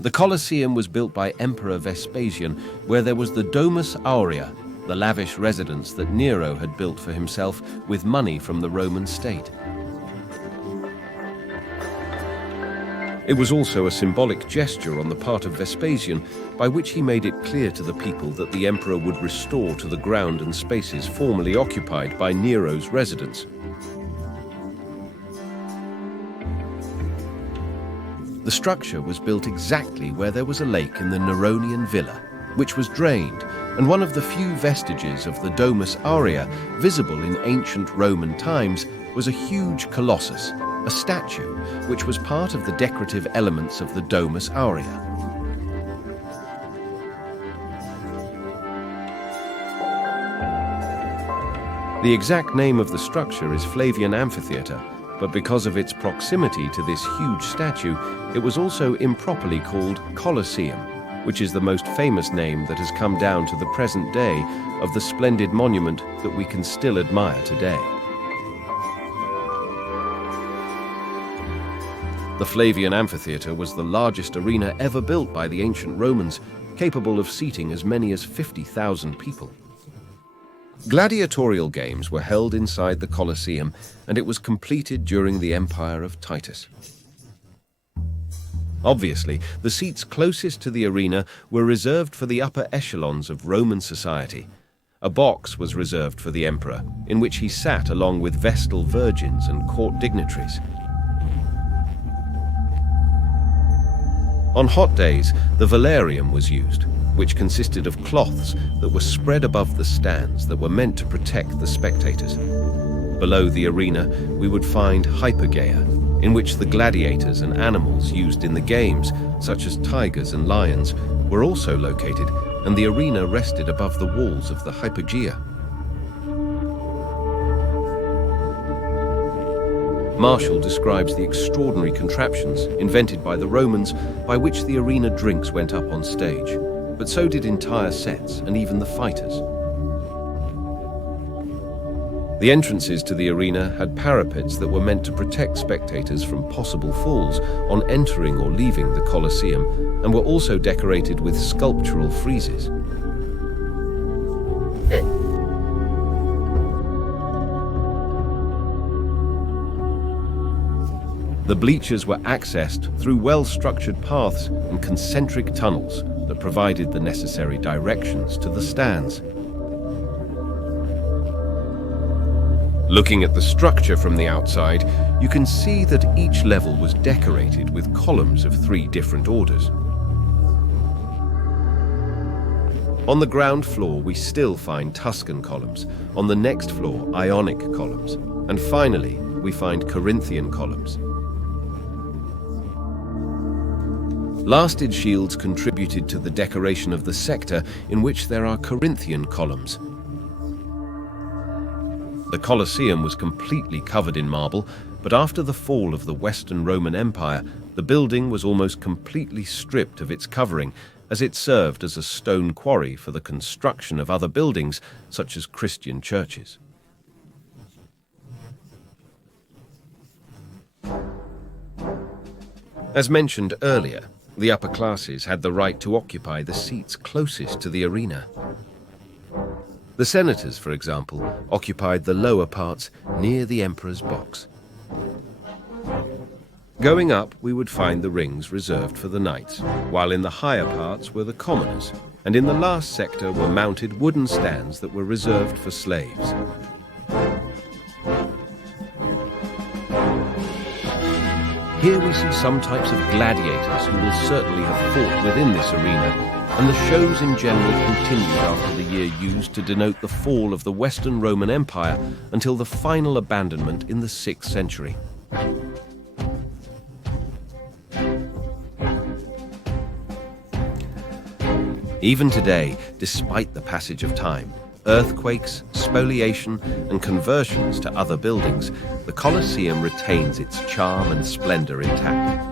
The Colosseum was built by Emperor Vespasian, where there was the Domus Aurea, the lavish residence that Nero had built for himself with money from the Roman state. It was also a symbolic gesture on the part of Vespasian, by which he made it clear to the people that the emperor would restore to the ground and spaces formerly occupied by Nero's residence. The structure was built exactly where there was a lake in the Neronian villa, which was drained, and one of the few vestiges of the Domus Aurea visible in ancient Roman times was a huge colossus, a statue which was part of the decorative elements of the Domus Aurea. The exact name of the structure is Flavian Amphitheatre, but because of its proximity to this huge statue, it was also improperly called Colosseum, which is the most famous name that has come down to the present day of the splendid monument that we can still admire today. The Flavian Amphitheatre was the largest arena ever built by the ancient Romans, capable of seating as many as 50,000 people. Gladiatorial games were held inside the Colosseum, and it was completed during the empire of Titus. Obviously, the seats closest to the arena were reserved for the upper echelons of Roman society. A box was reserved for the emperor, in which he sat along with Vestal virgins and court dignitaries. On hot days, the velarium was used, which consisted of cloths that were spread above the stands that were meant to protect the spectators. Below the arena, we would find hypergaea, in which the gladiators and animals used in the games, such as tigers and lions, were also located, and the arena rested above the walls of the hypergaea. Martial describes the extraordinary contraptions invented by the Romans by which the arena drinks went up on stage, but so did entire sets and even the fighters. The entrances to the arena had parapets that were meant to protect spectators from possible falls on entering or leaving the Colosseum, and were also decorated with sculptural friezes. The bleachers were accessed through well-structured paths and concentric tunnels that provided the necessary directions to the stands. Looking at the structure from the outside, you can see that each level was decorated with columns of 3 different orders. On the ground floor, we still find Tuscan columns, on the next floor, Ionic columns, and finally, we find Corinthian columns. Lasted shields contributed to the decoration of the sector in which there are Corinthian columns. The Colosseum was completely covered in marble, but after the fall of the Western Roman Empire, the building was almost completely stripped of its covering, as it served as a stone quarry for the construction of other buildings, such as Christian churches. As mentioned earlier, the upper classes had the right to occupy the seats closest to the arena. The senators, for example, occupied the lower parts near the emperor's box. Going up, we would find the rings reserved for the knights, while in the higher parts were the commoners, and in the last sector were mounted wooden stands that were reserved for slaves. Here we see some types of gladiators who will certainly have fought within this arena, and the shows in general continued after the year used to denote the fall of the Western Roman Empire until the final abandonment in the 6th century. Even today, despite the passage of time, earthquakes, spoliation, and conversions to other buildings, the Colosseum retains its charm and splendor intact.